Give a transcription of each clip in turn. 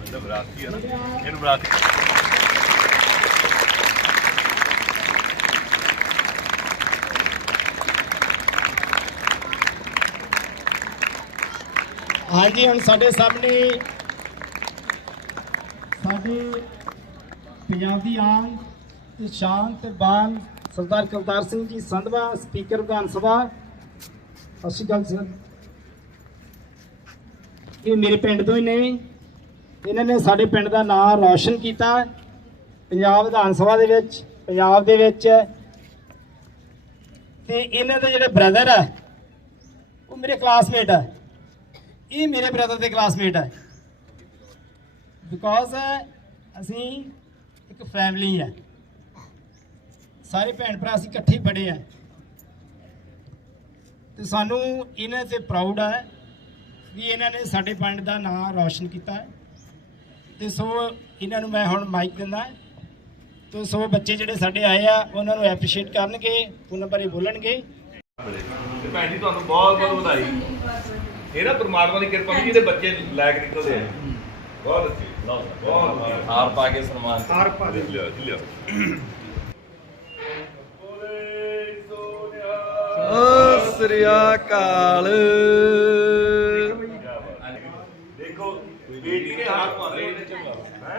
ਮਤਲਬ ਵਿਰਾਸਤੀ ਹੈ ਨਾ ਇਹਨੂੰ ਵਿਰਾਸਤੀ ਹਾਂਜੀ, ਹੁਣ ਸਾਡੇ ਸਾਹਮਣੇ ਸਾਡੇ ਪੰਜਾਬ ਦੀ ਆਨ ਤੇ ਸ਼ਾਨ ਤੇ ਬਾਨ ਸਰਦਾਰ ਕਵਤਾਰ ਸਿੰਘ ਜੀ ਸੰਧਵਾ, ਸਪੀਕਰ ਵਿਧਾਨ ਸਭਾ। ਸਤਿ ਸ਼੍ਰੀ ਅਕਾਲ ਸਰ ਇਹ ਮੇਰੇ ਪਿੰਡ ਤੋਂ ਹੀ ਨੇ ਇਹਨਾਂ ਨੇ ਸਾਡੇ ਪਿੰਡ ਦਾ ਨਾਮ ਰੌਸ਼ਨ ਕੀਤਾ ਪੰਜਾਬ ਵਿਧਾਨ ਸਭਾ ਦੇ ਵਿੱਚ, ਪੰਜਾਬ ਦੇ ਵਿੱਚ। ਤੇ ਇਹਨਾਂ ਦੇ ਜਿਹੜੇ ਬ੍ਰਦਰ ਆ, ਉਹ ਮੇਰੇ ਕਲਾਸਮੇਟ ਆ। ਇਹ ਮੇਰੇ ਬ੍ਰਦਰ ਦੇ ਕਲਾਸਮੇਟ ਹੈ ਬਿਕੋਜ਼ ਅਸੀਂ ਇੱਕ ਫੈਮਿਲੀ ਹੈ ਸਾਰੇ ਭੈਣ ਭਰਾ ਅਸੀਂ ਇਕੱਠੇ ਪੜ੍ਹੇ ਆ। ਤੇ ਸਾਨੂੰ ਇਹਨਾਂ ਤੇ ਪ੍ਰਾਊਡ ਹੈ ਵੀ ਇਹਨਾਂ ਨੇ ਸਾਡੇ ਪਿੰਡ ਦਾ ਨਾਮ ਰੌਸ਼ਨ ਕੀਤਾ ਹੈ। ਤੇ ਸੋ ਇਹਨਾਂ ਨੂੰ ਮੈਂ ਹੁਣ ਮਾਈਕ ਦਿੰਦਾ ਤੇ ਸੋ ਬੱਚੇ ਜਿਹੜੇ ਸਾਡੇ ਆਏ ਆ ਉਹਨਾਂ ਨੂੰ ਐਪਰੀਸ਼ੀਏਟ ਕਰਨਗੇ ਉਹਨਾਂ ਬਾਰੇ ਬੋਲਣਗੇ। ਤੇ ਭੈਣ ਜੀ ਤੁਹਾਨੂੰ ਬਹੁਤ ਬਹੁਤ ਵਧਾਈ। ਇਹ ਨਾ ਪ੍ਰਮਾਤਮਾ ਦੀ ਕਿਰਪਾ ਵੀ ਜਿਹਦੇ ਬੱਚੇ ਲਾਇਕ ਨਿਕਲਦੇ ਆ। ਬਹੁਤ ਅੱਛੀ। ਲਓ ਬਹੁਤ। ਹਾਰ ਪਾ ਕੇ ਸਨਮਾਨ। ਹਾਰ ਪਾ ਲਿਓ ਜੀ ਲਿਓ ਬੋਲੇ ਸੋਨਿਆ ਓ ਸ੍ਰੀ ਅਕਾਲ ਦੇਖੋ ਬੇਟੀ ਨੇ ਹਾਰ ਮਾਰੇ ਇਹਦੇ ਚ ਹੈ।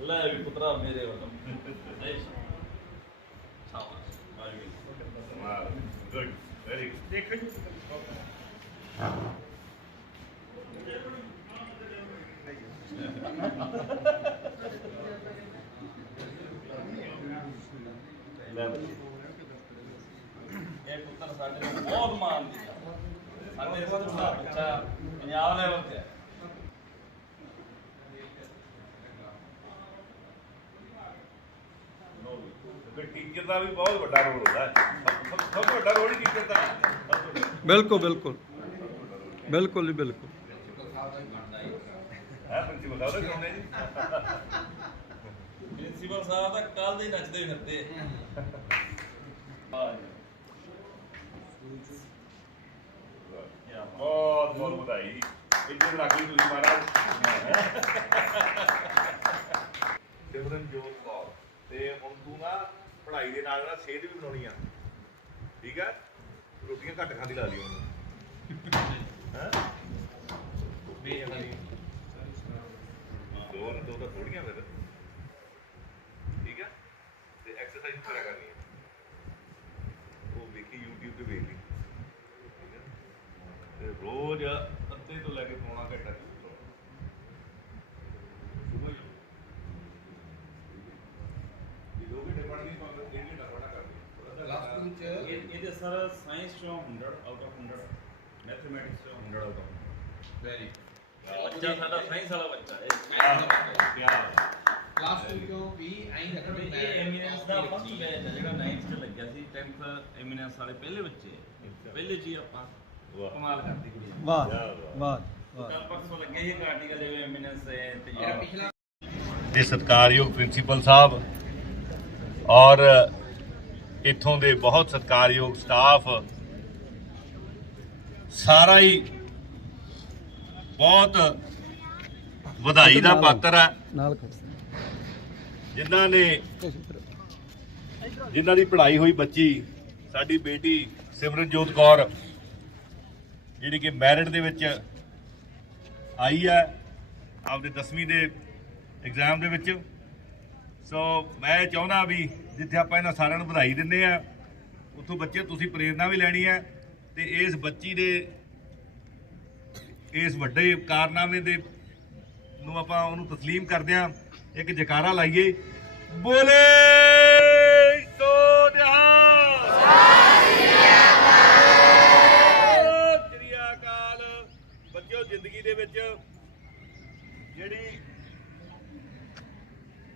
ਲੈ ਵੀ ਪੁੱਤਰਾ ਮੇਰੇ ਵੱਲੋਂ ਸ਼ਾਬਾਸ਼ ਗੁੱਡ ਵੈਰੀ ਗੁੱਡ ਦੇਖੋ ਜੀ ਲੈ ਬੱਚੀ। ਇਹ ਪੁੱਤਰ ਸਾਡੇ ਨੂੰ ਬਹੁਤ ਮਾਣ ਦਿੱਤਾ ਸਾਡੇ ਪੁੱਤਰ ਦਾ ਬੱਚਾ ਪੰਜਾਬ ਲੈਵਲ ਤੇ ਹੈ ਫਿਰ ਟੀਚਰ ਦਾ ਵੀ ਬਹੁਤ ਵੱਡਾ ਰੋਲ ਹੁੰਦਾ ਹੈ ਸਭ- ਸਭ ਤੋਂ ਵੱਡਾ ਰੋਲ ਹੀ ਟੀਚਰ ਦਾ ਹੈ ਸਭ ਤੋਂ ਵੱਡਾ। ਬਿਲਕੁਲ ਬਿਲਕੁਲ ਬਿਲਕੁਲ ਜੀ, ਬਿਲਕੁਲ ਹੈ ਪ੍ਰਿੰਸੀਪਲ ਸਾਹਿਬ ਦਾ ਕਰਾਉਂਦੇ ਜੀ ਪ੍ਰਿੰਸੀਪਲ ਸਾਹਿਬ ਤਾਂ ਕੱਲ ਦੇ ਹੀ ਨੱਚਦੇ ਫਿਰਦੇ ਬਹੁਤ ਬਹੁਤ ਵਧਾਈ ਇੱਜ਼ਤ ਰੱਖ ਲਈ ਤੁਸੀਂ ਮਹਾਰਾਜ ਸਿਮਰਨ ਕੌਰ, ਤੇ ਹੁਣ ਤੂੰ ਨਾ ਪੜ੍ਹਾਈ ਦੇ ਨਾਲ ਨਾਲ ਸਿਹਤ ਵੀ ਬਣਾਉਣੀ ਆ। ਠੀਕ ਹੈ ਰੋਟੀਆਂ ਘੱਟ ਖਾਂਦੀ ਲਾ ਲਈ ਉਹਨੂੰ। ਹੈ? ਦੋ ਨਾ ਦੋ ਤਾਂ ਥੋੜੀਆਂ ਫਿਰ। ਠੀਕ ਹੈ ਤੇ ਐਕਸਰਸਾਈਜ਼ ਕਰਿਆ ਕਰਨੀ ਹੈ ਉਹ ਵੇਖੀ YouTube ਤੇ ਵੇਖ ਲਈ ਠੀਕ ਹੈ ਤੇ ਰੋਜ਼ ਅੱਧੇ ਤੋਂ ਲੈ ਕੇ ਪੌਣਾ ਘੰਟਾ ਜ਼ਰੂਰ ਸੌਣਾ। ਸੁਬਹ ਹੀ ਇਹ ਦੋ ਘੰਟੇ ਪੜ੍ਹਨੀ ਪੰਜ ਡੇਢ ਘੰਟਾ ਪੜ੍ਹਨਾ ਕਰਨੀ ਇਹ ਇਹਦੇ ਸਰ ਸਾਇੰਸ ਚੋਂ 100 ਆਊਟ ਆਫ 100 ਮੈਥਮੈਟਿਕਸ ਚੋਂ 100 ਆਊਟ ਆਫ ਵੈਰੀ ਬੱਚਾ ਸਾਡਾ ਸਾਇੰਸ ਵਾਲਾ ਬੱਚਾ। ਹੈ ਪਿਆਰ ਕਲਾਸ 2 ਚੋਂ ਵੀ ਐਂ ਰੱਖਣੇ ਇਹ ਐਮੀਨੈਂਸ ਦਾ ਫਸਟ ਬੈਚ ਹੈ ਜਿਹੜਾ 9th ਚ ਲੱਗਿਆ ਸੀ 10th ਐਮੀਨੈਂਸ ਵਾਲੇ ਪਹਿਲੇ ਬੱਚੇ। ਪਹਿਲੇ ਜੀ ਆਪਾਂ। ਵਾਹ। ਕਮਾਲ ਕਰਦੀ ਕੁੜੀ ਵਾਹ। ਵਾਹ। ਵਾਹ ਕੱਲ ਪਰਸੋਂ ਲੱਗੇ ਸੀ ਆਰਟੀਕਲ ਜਿਵੇਂ ਐਮੀਨੈਂਸ ਤੇ ਮੇਰਾ ਪਿਛਲਾ ਦੇ ਸਤਿਕਾਰਯੋਗ ਪ੍ਰਿੰਸੀਪਲ ਸਾਹਿਬ ਔਰ ਇੱਥੋਂ ਦੇ ਬਹੁਤ ਸਤਿਕਾਰਯੋਗ ਸਟਾਫ ਸਾਰਾ ਹੀ ਬਹੁਤ ਵਧਾਈ ਦਾ ਪਾਤਰ ਹੈ। ਨਾਲ ਜਿਨ੍ਹਾਂ ਨੇ ਜਿਨ੍ਹਾਂ ਦੀ ਪੜ੍ਹਾਈ ਹੋਈ ਬੱਚੀ ਸਾਡੀ ਬੇਟੀ ਸਿਮਰਨਜੋਤ ਕੌਰ ਜਿਹੜੀ ਕਿ ਮੈਰਿਟ ਦੇ ਵਿੱਚ ਆਈ ਹੈ ਆਪਦੇ 10ਵੀਂ ਦੇ ਐਗਜ਼ਾਮ ਦੇ ਵਿੱਚ। ਸੋ ਮੈਂ ਚਾਹੁੰਦਾ ਵੀ ਜਿੱਥੇ ਆਪਾਂ ਇਹਨਾਂ ਸਾਰਿਆਂ ਨੂੰ ਵਧਾਈ ਦਿੰਦੇ ਆ ਉੱਥੋਂ ਬੱਚੇ ਤੁਸੀਂ ਪ੍ਰੇਰਣਾ ਵੀ ਲੈਣੀ ਹੈ। ਤੇ ਇਸ ਬੱਚੀ ਦੇ ਇਸ ਵੱਡੇ ਕਾਰਨਾਮੇ ਦੇ ਨੂੰ ਆਪਾਂ ਉਹਨੂੰ ਤਸਲੀਮ ਕਰਦੇ ਆ ਇੱਕ ਜਕਾਰਾ ਲਾਈਏ। ਬੋਲੇ ਸੋ ਸ੍ਰੀ ਅਕਾਲ। ਬੱਚਿਓ, ਜ਼ਿੰਦਗੀ ਦੇ ਵਿੱਚ ਜਿਹੜੀ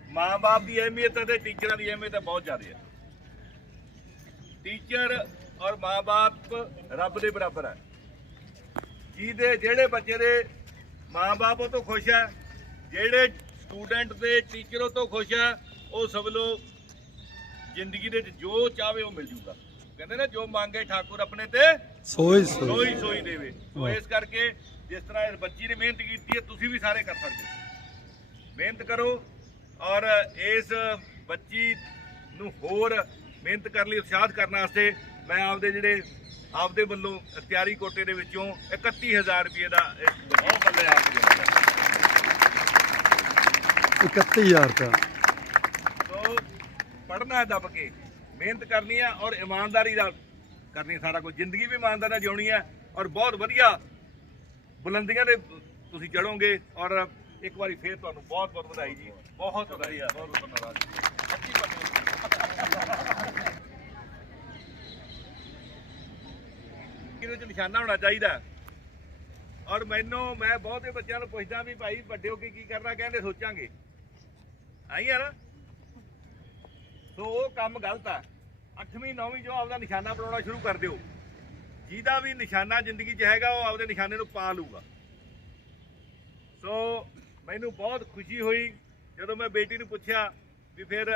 ਮਾਂ-ਬਾਪ ਦੀ ਅਹਿਮੀਅਤ ਅਤੇ ਟੀਚਰਾਂ ਦੀ ਅਹਿਮੀਅਤ ਬਹੁਤ ਜ਼ਿਆਦਾ ਹੈ ਟੀਚਰ ਔਰ ਮਾਂ-ਬਾਪ ਰੱਬ ਦੇ ਬਰਾਬਰ ਹੈ। ਜਿਹਦੇ ਜਿਹੜੇ ਬੱਚੇ ਦੇ ਉਹ ਤੋਂ ਖੁਸ਼ ਹੈ ਜਿਹੜੇ ਸਟੂਡੈਂਟ ਦੇ ਟੀਚਰ ਤੋਂ ਖੁਸ਼ ਹੈ ਉਹ ਸਭ ਲੋਕ ਜ਼ਿੰਦਗੀ ਦੇ ਜੋ ਚਾਹਵੇ ਉਹ ਮਿਲ ਜੂਗਾ। ਕਹਿੰਦੇ ਨੇ ਜੋ ਮੰਗੇ ਠਾਕੁਰ ਆਪਣੇ ਤੇ ਸੋਈ ਸੋਈ ਸੋਈ ਦੇਵੇ। ਸੋ ਇਸ ਕਰਕੇ ਜਿਸ ਤਰ੍ਹਾਂ ਇਸ ਬੱਚੀ ਨੇ ਮਿਹਨਤ ਕੀਤੀ ਹੈ ਤੁਸੀਂ ਵੀ ਸਾਰੇ ਕਰ ਸਕਦੇ ਹੋ। ਮਿਹਨਤ ਕਰੋ ਔਰ ਇਸ ਬੱਚੀ ਨੂੰ ਹੋਰ ਮਿਹਨਤ ਕਰਨ ਲਈ ਉਤਸ਼ਾਹਤ ਕਰਨ ਵਾਸਤੇ ਮੈਂ ਆਪਦੇ ਜਿਹੜੇ ਆਪਦੇ ਵੱਲੋਂ ਤਿਆਰੀ ਕੋਟੇ ਦੇ ਵਿੱਚੋਂ 31000 ਰੁਪਏ ਦਾ ਬਹੁਤ ਬੱਲੇ ਆਪ ਦੇ 31000 ਰੁਪਇਆ ਸੋ ਪੜ੍ਹਨਾ ਹੈ ਦੱਬ ਕੇ ਮਿਹਨਤ ਕਰਨੀ ਹੈ ਔਰ ਇਮਾਨਦਾਰੀ ਨਾਲ ਕਰਨੀ ਸਾਰਾ ਕੁਝ ਜ਼ਿੰਦਗੀ ਵੀ ਇਮਾਨਦਾਰੀ ਨਾਲ ਜਿਉਣੀ ਹੈ ਔਰ ਬਹੁਤ ਵਧੀਆ ਬੁਲੰਦੀਆਂ ਦੇ ਤੁਸੀਂ ਚੜੋਗੇ ਔਰ ਇੱਕ ਵਾਰੀ ਫੇਰ ਤੁਹਾਨੂੰ ਬਹੁਤ ਬਹੁਤ ਵਧਾਈ ਜੀ। ਬਹੁਤ ਵਧਾਈ ਹੈ ਬਹੁਤ ਬਹੁਤ ਧੰਨਵਾਦ ਜੀ ਅੱਛੀ ਬਾਤ ਕਿਹਦੇ ਚ ਨਿਸ਼ਾਨਾ ਹੋਣਾ ਚਾਹੀਦਾ। ਔਰ ਮੈਨੂੰ, ਮੈਂ ਬਹੁਤੇ ਬੱਚਿਆਂ ਨੂੰ ਪੁੱਛਦਾ ਵੀ ਭਾਈ ਵੱਡੇ ਹੋ ਕੇ ਕੀ ਕਰਨਾ, ਕਹਿੰਦੇ ਸੋਚਾਂਗੇ। ਆਈ ਆ ਨਾ? ਸੋ ਉਹ ਕੰਮ ਗਲਤ ਆ। 8ਵੀਂ 9ਵੀਂ ਜੋ ਆਪਦਾ ਨਿਸ਼ਾਨਾ ਬਣਾਉਣਾ ਸ਼ੁਰੂ ਕਰ ਦਿਓ। ਜਿਹਦਾ ਵੀ ਨਿਸ਼ਾਨਾ ਜ਼ਿੰਦਗੀ 'ਚ ਹੈਗਾ, ਉਹ ਆਪਦੇ ਨਿਸ਼ਾਨੇ ਨੂੰ ਪਾ ਲੂਗਾ ਸੋ ਮੈਨੂੰ ਬਹੁਤ ਖੁਸ਼ੀ ਹੋਈ, ਜਦੋਂ ਮੈਂ ਬੇਟੀ ਨੂੰ ਪੁੱਛਿਆ ਵੀ ਫਿਰ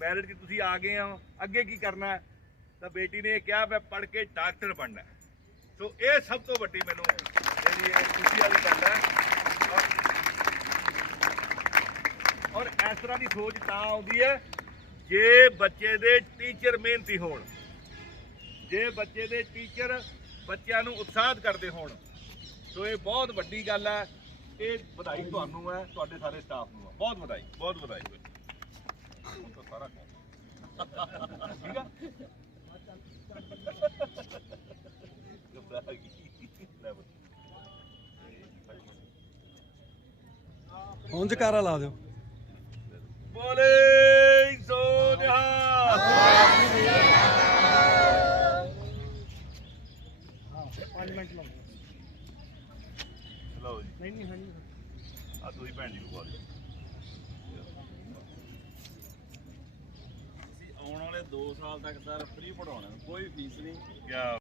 ਮੈਰਿਜ 'ਚ ਤੁਸੀਂ ਆ ਗਏ ਹੋ, ਅੱਗੇ ਕੀ ਕਰਨਾ ਤਾਂ ਬੇਟੀ ਨੇ ਕਿਹਾ, ਮੈਂ ਪੜ੍ਹ ਕੇ ਡਾਕਟਰ ਬਣਨਾ ਸੋ ਇਹ ਸਭ ਤੋਂ ਵੱਡੀ ਮੈਨੂੰ ਜਿਹੜੀ ਇਹ ਖੁਸ਼ੀ ਵਾਲੀ ਗੱਲ ਹੈ। ਔਰ ਇਸ ਤਰ੍ਹਾਂ ਦੀ ਸੋਚ ਤਾਂ ਆਉਂਦੀ ਹੈ, ਜੇ ਬੱਚੇ ਦੇ ਟੀਚਰ ਮਿਹਨਤੀ ਹੋਣ, ਜੇ ਬੱਚੇ ਦੇ ਟੀਚਰ ਬੱਚਿਆਂ ਨੂੰ ਉਤਸ਼ਾਹਤ ਕਰਦੇ ਹੋਣ ਸੋ ਇਹ ਬਹੁਤ ਵੱਡੀ ਗੱਲ ਹੈ। ਇਹ ਵਧਾਈ ਤੁਹਾਨੂੰ ਹੈ, ਤੁਹਾਡੇ ਸਾਰੇ ਸਟਾਫ ਨੂੰ ਹੈ। ਬਹੁਤ ਵਧਾਈ ਬਹੁਤ ਵਧਾਈ। ਹੁਣ ਸਾਰਾ ਠੀਕ ਆ ਘਬਰਾ ਗਈ। ਲੈ ਬਈ। ਹੁਣ ਜਕਾਰਾ ਲਾ ਦਿਓ ਬੋਲੇ ਸੋ ਨਿਹਾਲ ਲਓ ਜੀ ਨਹੀਂ ਨਹੀਂ ਹਾਂਜੀ ਆ ਤੁਸੀਂ ਭੈਣ ਜੀ ਨੂੰ ਪਾ ਦਿਓ ਅਸੀਂ ਆਉਣ ਵਾਲੇ 2 ਸਾਲ ਤੱਕ ਸਰ ਫ੍ਰੀ ਪੜਾਉਣਾ ਕੋਈ ਫੀਸ ਨਹੀਂ। ਕਿਆ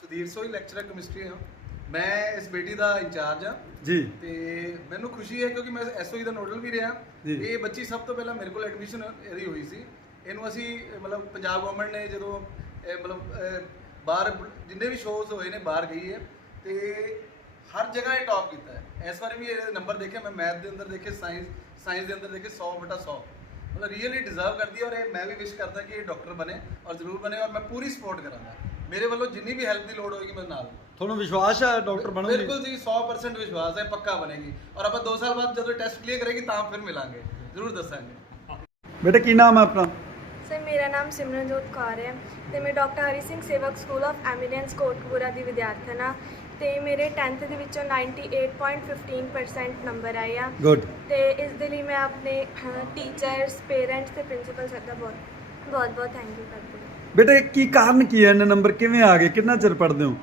ਸੁਧੀਰ ਸੋਈ ਲੈਕਚਰਰ ਕੈਮਿਸਟਰੀ ਹਾਂ। ਮੈਂ ਇਸ ਬੇਟੀ ਦਾ ਇੰਚਾਰਜ ਹਾਂ। ਜੀ। ਤੇ ਮੈਨੂੰ ਖੁਸ਼ੀ ਹੈ ਕਿਉਂਕਿ ਮੈਂ ਐਸਓਈ ਦਾ ਨੋਡਲ ਵੀ ਰਿਹਾ। ਇਹ ਬੱਚੀ ਸਭ ਤੋਂ ਪਹਿਲਾਂ ਮੇਰੇ ਕੋਲ ਐਡਮਿਸ਼ਨ ਇਹਦੀ ਹੋਈ ਸੀ। ਇਹਨੂੰ ਅਸੀਂ ਮਤਲਬ ਪੰਜਾਬ ਗਵਰਨਮੈਂਟ ਨੇ ਜਦੋਂ ਇਹ ਮਤਲਬ ਬਾਹਰ ਜਿੰਨੇ ਵੀ ਸ਼ੋਜ਼ ਹੋਏ ਨੇ ਬਾਹਰ ਗਈ ਹੈ। ਤੇ ਹਰ ਜਗ੍ਹਾ ਇਹ ਟੌਪ ਕੀਤਾ ਹੈ। ਇਸ ਵਾਰ ਵੀ ਇਹਦੇ ਨੰਬਰ ਦੇਖੇ ਮੈਂ ਮੈਥ ਦੇ ਅੰਦਰ ਦੇਖੇ ਸਾਇੰਸ ਸਾਇੰਸ ਦੇ ਅੰਦਰ ਦੇਖੇ 100 ਬਟਾ 100 ਮਤਲਬ ਰੀਅਲੀ ਡਿਜ਼ਰਵ ਕਰਦੀ ਹੈ ਔਰ ਇਹ ਮੈਂ ਵੀ ਵਿਸ਼ ਕਰਦਾ ਕਿ ਇਹ ਡਾਕਟਰ ਬਣੇ ਔਰ ਜ਼ਰੂਰ ਬਣੇ ਔਰ ਮੈਂ ਪੂਰੀ ਸਪੋਰਟ ਕਰਾਂਗਾ। ਮੇਰੇ ਵੱਲੋਂ ਜਿੰਨੀ ਵੀ ਹੈਲਪ ਦੀ ਲੋੜ ਹੋਏਗੀ ਮੈਂ ਨਾਲ। ਤੁਹਾਨੂੰ ਵਿਸ਼ਵਾਸ ਹੈ ਡਾਕਟਰ ਬਣੋਗੇ ਬਿਲਕੁਲ ਜੀ 100% ਵਿਸ਼ਵਾਸ ਹੈ ਪੱਕਾ ਬਣੇਗੀ। ਔਰ ਆਪਾਂ 2 ਸਾਲ ਬਾਅਦ ਜਦੋਂ ਟੈਸਟ ਕਲੀਅਰ ਕਰੇਗੀ ਤਾਂ ਫਿਰ ਮਿਲਾਂਗੇ। ਜ਼ਰੂਰ ਦੱਸਾਂਗੇ। ਬੇਟਾ ਕੀ ਨਾਮ ਹੈ ਆਪਣਾ? ਸਰ ਮੇਰਾ ਨਾਮ ਸਿਮਰਨਜੋਤ ਕੌਰ ਹੈ ਤੇ ਮੈਂ doctor Hari Singh Sewak school of eminence Kotkapura ਦੀ ਵਿਦਿਆਰਥਣ ਹਾਂ। ਤੇ ਮੇਰੇ 10th ਦੇ ਵਿੱਚੋਂ 98.15% ਨੰਬਰ ਆਏ ਆ। ਗੁੱਡ ਤੇ ਇਸ ਦੇ ਲਈ ਮੈਂ ਆਪਣੇ ਟੀਚਰਸ ਪੇਰੈਂਟਸ ਤੇ ਪ੍ਰਿੰਸੀਪਲ ਸਰ ਦਾ ਬਹੁਤ ਬਹੁਤ ਬਹੁਤ ਥੈਂਕ ਯੂ ਕਰਦੀ ਹਾਂ। ਬੇਟਾ ਕੀ ਕਾਰਨ ਕੀ ਹੈ? ਇੰਨੇ ਨੰਬਰ ਕਿਵੇਂ ਆ ਗਏ? ਕਿੰਨਾ ਚਿਰ ਪੜ੍ਹਦੇ ਹੋ?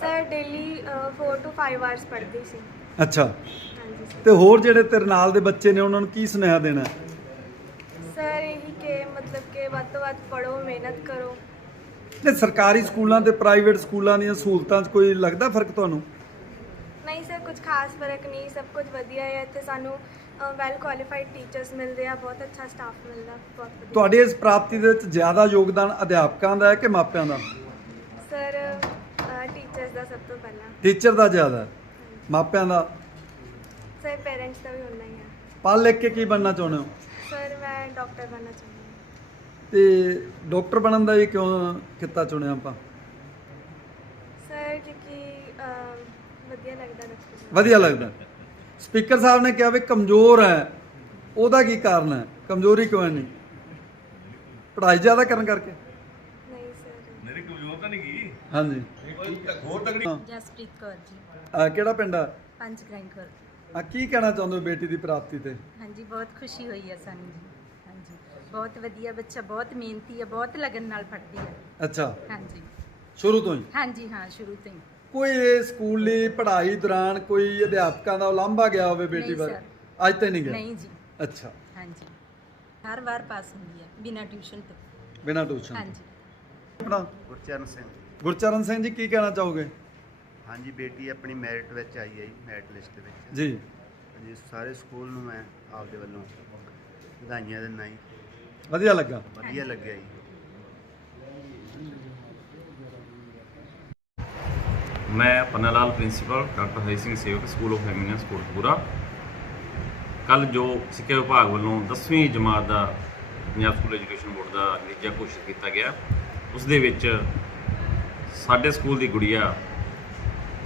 ਸਰ ਡੇਲੀ 4 ਤੋਂ 5 ਆਵਰਸ ਪੜ੍ਹਦੀ ਸੀ। ਅੱਛਾ। ਹਾਂਜੀ ਸਰ ਤੇ ਹੋਰ ਜਿਹੜੇ ਤੇਰੇ ਨਾਲ ਦੇ ਬੱਚੇ ਨੇ ਉਹਨਾਂ ਨੂੰ ਕੀ ਸੁਨੇਹਾ ਦੇਣਾ? ਸਰ ਇਹੀ ਕਿ ਮਤਲਬ ਕਿ ਵੱਧ ਤੋਂ ਵੱਧ ਪੜ੍ਹੋ ਮਿਹਨਤ ਕਰੋ। ਤੇ ਸਰਕਾਰੀ ਸਕੂਲਾਂ ਤੇ ਪ੍ਰਾਈਵੇਟ ਸਕੂਲਾਂ ਦੀਆਂ ਸਹੂਲਤਾਂ 'ਚ ਕੋਈ ਲੱਗਦਾ ਫ਼ਰਕ ਤੁਹਾਨੂੰ? ਨਹੀਂ ਸਰ ਕੁਝ ਖਾਸ ਫ਼ਰਕ ਨਹੀਂ ਸਭ ਕੁਝ ਵਧੀਆ ਹੈ ਇੱਥੇ ਸਾਨੂੰ ਵੈਲ ਕੁਆਲੀਫਾਈਡ ਟੀਚਰਸ ਮਿਲਦੇ ਆ ਬਹੁਤ ਅੱਛਾ ਸਟਾਫ ਮਿਲਦਾ ਬਹੁਤ ਵਧੀਆ। ਤੁਹਾਡੀ ਇਸ ਪ੍ਰਾਪਤੀ ਦੇ ਵਿੱਚ ਜ਼ਿਆਦਾ ਯੋਗਦਾਨ ਅਧਿਆਪਕਾਂ ਦਾ ਹੈ ਕਿ ਮਾਪਿਆਂ ਦਾ? ਸਰ ਟੀਚਰਸ ਦਾ ਸਭ ਤੋਂ ਪਹਿਲਾਂ। ਟੀਚਰ ਦਾ ਜ਼ਿਆਦਾ ਹੈ? ਮਾਪਿਆਂ ਦਾ? ਸਰ ਪੇਰੈਂਟਸ ਦਾ ਵੀ ਉਨਾ ਹੀ ਹੈ। ਪੜ੍ਹ ਲਿਖ ਕੇ ਕੀ ਬਣਨਾ ਚਾਹੁੰਦੇ ਹੋ? ਸਰ ਮੈਂ ਡਾਕਟਰ ਬਣਨਾ ਚਾਹੁੰਦੀ ਤੇ ਡਾਕਟਰ ਬਣਨ ਦਾ ਵੀ ਕਿਉਂ ਕਿੱਤਾ ਚੁਣਿਆ ਆਪਾਂ? ਸਰ ਕਿਉਂਕਿ ਅਮ, ਵਧੀਆ ਲੱਗਦਾ ਡਾਕਟਰ ਵਧੀਆ ਲੱਗਦਾ। ਸਪੀਕਰ ਸਾਹਿਬ ਨੇ ਕਿਹਾ ਵੀ ਕਮਜ਼ੋਰ ਹੈ। ਉਹਦਾ ਕੀ ਕਾਰਨ ਹੈ? ਕਮਜ਼ੋਰੀ ਕਿਉਂ ਹੈ ਨਹੀਂ ਪੜ੍ਹਾਈ ਜ਼ਿਆਦਾ ਕਰਨ ਕਰਕੇ? ਨਹੀਂ ਸਰ। ਮੇਰੀ ਕਮਜ਼ੋਰ ਤਾਂ ਨਹੀਂ ਗਈ ਹਾਂਜੀ। ਹੋਰ ਤਕੜੀ ਜਸਪ੍ਰੀਤ ਕੌਰ ਜੀ। ਆ ਕਿਹੜਾ ਪਿੰਡ ਆ? ਪੰਜ ਗ੍ਰਾਈਂਡ ਕੌਰ। ਆ ਕੀ ਕਹਿਣਾ ਚਾਹੁੰਦੇ ਹੋ ਬੇਟੀ ਦੀ ਪ੍ਰਾਪਤੀ ਤੇ? ਹਾਂਜੀ ਬਹੁਤ ਖੁਸ਼ੀ ਹੋਈ ਹੈ ਸਾਨੂੰ ਜੀ। ਹਾਂਜੀ। ਬਹੁਤ ਵਧੀਆ ਬੱਚਾ ਬਹੁਤ ਮਿਹਨਤੀ ਹੈ ਬਹੁਤ ਲਗਨ ਨਾਲ ਪੜ੍ਹਦੀ ਹੈ ਅੱਛਾ। ਹਾਂਜੀ। ਸ਼ੁਰੂ ਤੋਂ ਹੀ? ਹਾਂਜੀ ਹਾਂ ਸ਼ੁਰੂ ਤੋਂ ਹੀ। ਕੋਈ ਇਹ ਸਕੂਲੀ ਪੜ੍ਹਾਈ ਦੌਰਾਨ ਕੋਈ ਅਧਿਆਪਕਾਂ ਦਾ ਉਲਾਂਭਾ ਗਿਆ ਹੋਵੇ ਬੇਟੀ ਨਹੀਂ ਬਾਰੇ। ਅੱਜ ਤੇ ਨਹੀਂ ਗਿਆ? ਨਹੀਂ ਜੀ। ਅੱਛਾ। ਹਾਂਜੀ। ਹਰ ਵਾਰ ਪਾਸ ਹੁੰਦੀ ਹੈ ਬਿਨਾਂ ਟਿਊਸ਼ਨ ਤੋਂ। ਬਿਨਾਂ ਟਿਊਸ਼ਨ ਹਾਂਜੀ। ਆਪਣਾ? ਗੁਰਚਰਨ ਸਿੰਘ। ਗੁਰਚਰਨ ਸਿੰਘ ਜੀ ਕੀ ਕਹਿਣਾ ਚਾਹੋਗੇ? ਹਾਂਜੀ ਬੇਟੀ ਆਪਣੀ ਮੈਰਿਟ ਵਿੱਚ ਆਈ ਹੈ ਜੀ ਮੈਰਿਟ ਲਿਸਟ ਵਿੱਚ। ਜੀ। ਜੀ ਸਾਰੇ ਸਕੂਲ ਨੂੰ ਮੈਂ ਆਪਦੇ ਵੱਲੋਂ ਵਧਾਈਆਂ ਦਿੰਦਾ ਜੀ ਵਧੀਆ ਲੱਗਾ। ਵਧੀਆ ਲੱਗਿਆ ਜੀ। ਮੈਂ Panna Lal principal doctor Hari Singh Sewak school of eminence Kotpura ਕੱਲ ਜੋ ਸਿੱਖਿਆ ਵਿਭਾਗ ਵੱਲੋਂ 10ਵੀਂ ਜਮਾਤ ਦਾ ਪੰਜਾਬ ਸਕੂਲ ਐਜੂਕੇਸ਼ਨ ਬੋਰਡ ਦਾ ਨਤੀਜਾ ਘੋਸ਼ਿਤ ਕੀਤਾ ਗਿਆ ਉਸ ਦੇ ਵਿੱਚ ਸਾਡੇ ਸਕੂਲ ਦੀ ਗੁੜੀਆ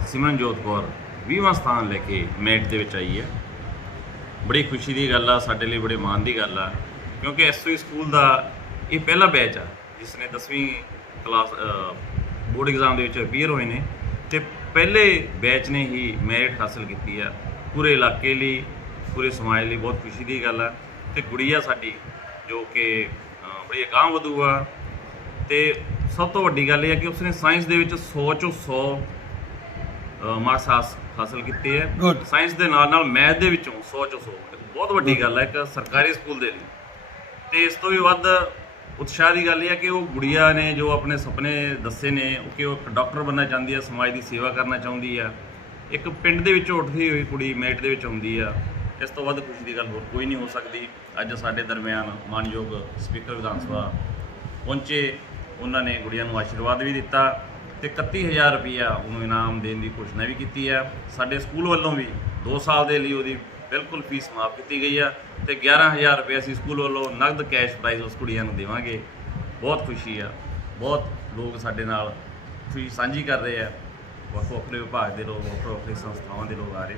ਸਿਮਰਨਜੋਤ ਕੌਰ 20ਵਾਂ ਸਥਾਨ ਲੈ ਕੇ ਮੈਰਿਟ ਦੇ ਵਿੱਚ ਆਈ ਹੈ। ਬੜੀ ਖੁਸ਼ੀ ਦੀ ਗੱਲ ਆ, ਸਾਡੇ ਲਈ ਬੜੇ ਮਾਣ ਦੀ ਗੱਲ ਆ। ਕਿਉਂਕਿ ਐਸਓਈ ਸਕੂਲ ਦਾ ਇਹ ਪਹਿਲਾ ਬੈਚ ਆ, ਜਿਸ ਨੇ 10ਵੀਂ ਕਲਾਸ ਬੋਰਡ ਐਗਜ਼ਾਮ ਦੇ ਵਿੱਚ ਅਪੀਅਰ ਹੋਏ ਨੇ ਤੇ ਪਹਿਲੇ ਬੈਚ ਨੇ ਹੀ ਮੈਰਿਟ ਹਾਸਲ ਕੀਤੀ ਆ। ਪੂਰੇ ਇਲਾਕੇ ਲਈ, ਪੂਰੇ ਸਮਾਜ ਲਈ ਬਹੁਤ ਖੁਸ਼ੀ ਦੀ ਗੱਲ ਆ ਤੇ ਗੁੜੀਆ ਸਾਡੀ, ਜੋ ਕਿ ਬੜੀ ਅਗਾਂਹ ਵਧੂ ਆ। ਤੇ ਸਭ ਤੋਂ ਵੱਡੀ ਗੱਲ ਇਹ ਹੈ ਕਿ ਉਸਨੇ ਸਾਇੰਸ ਦੇ ਵਿੱਚ 100 ਚੋਂ 100 ਮਾਰਕਸ ਹਾਸਲ ਕੀਤੇ ਹੈ। Good. ਸਾਇੰਸ ਦੇ ਨਾਲ ਨਾਲ ਮੈਥ ਦੇ ਵਿੱਚੋਂ 100 ਚੋਂ 100 ਬਹੁਤ ਵੱਡੀ ਗੱਲ ਹੈ ਇੱਕ ਸਰਕਾਰੀ ਸਕੂਲ ਦੇ ਲਈ। ਤੇ ਇਸ ਤੋਂ ਵੀ ਵੱਧ ਉਤਸ਼ਾਹ ਦੀ ਗੱਲ ਇਹ ਹੈ ਕਿ ਉਹ ਗੁੜੀਆ ਨੇ ਜੋ ਆਪਣੇ ਸੁਪਨੇ ਦੱਸੇ ਨੇ ਉਹ ਕਿ ਉਹ ਇੱਕ ਡਾਕਟਰ ਬਣਨਾ ਚਾਹੁੰਦੀ ਹੈ ਸਮਾਜ ਦੀ ਸੇਵਾ ਕਰਨਾ ਚਾਹੁੰਦੀ ਹੈ। ਇੱਕ ਪਿੰਡ ਦੇ ਵਿੱਚੋਂ ਉੱਠਦੀ ਹੋਈ ਕੁੜੀ ਮੈਰਿਟ ਦੇ ਵਿੱਚ ਆਉਂਦੀ ਆ। ਇਸ ਤੋਂ ਵੱਧ ਖੁਸ਼ੀ ਦੀ ਗੱਲ ਹੋਰ ਕੋਈ ਨਹੀਂ ਹੋ ਸਕਦੀ। ਅੱਜ ਸਾਡੇ ਦਰਮਿਆਨ ਮਾਨਯੋਗ ਸਪੀਕਰ ਵਿਧਾਨ ਸਭਾ ਪਹੁੰਚੇ। ਉਹਨਾਂ ਨੇ ਗੁੜੀਆ ਨੂੰ ਆਸ਼ੀਰਵਾਦ ਵੀ ਦਿੱਤਾ। ਤੇ 31000 ਰੁਪਇਆ ਉਹਨੂੰ ਇਨਾਮ ਦੇਣ ਦੀ ਘੋਸ਼ਣਾ ਵੀ ਕੀਤੀ ਹੈ ਸਾਡੇ ਸਕੂਲ ਵੱਲੋਂ ਵੀ 2 ਸਾਲ ਦੇ ਲਈ ਉਹਦੀ ਬਿਲਕੁਲ ਫੀਸ ਮਾਫ ਕੀਤੀ ਗਈ ਆ ਤੇ 11000 ਰੁਪਏ ਅਸੀਂ ਸਕੂਲ ਵੱਲੋਂ ਨਗਦ ਕੈਸ਼ ਪ੍ਰਾਈਜ਼ ਉਸ ਕੁੜੀਆਂ ਨੂੰ ਦੇਵਾਂਗੇ। ਬਹੁਤ ਖੁਸ਼ੀ ਆ। ਬਹੁਤ ਲੋਕ ਸਾਡੇ ਨਾਲ ਖੁਸ਼ੀ ਸਾਂਝੀ ਕਰ ਰਹੇ ਆ। ਵੱਖੋ ਵੱਖਰੇ ਵਿਭਾਗ ਦੇ ਲੋਕ ਵੱਖੋ ਵੱਖਰੇ ਸੰਸਥਾਵਾਂ ਦੇ ਲੋਕ ਆ ਰਹੇ।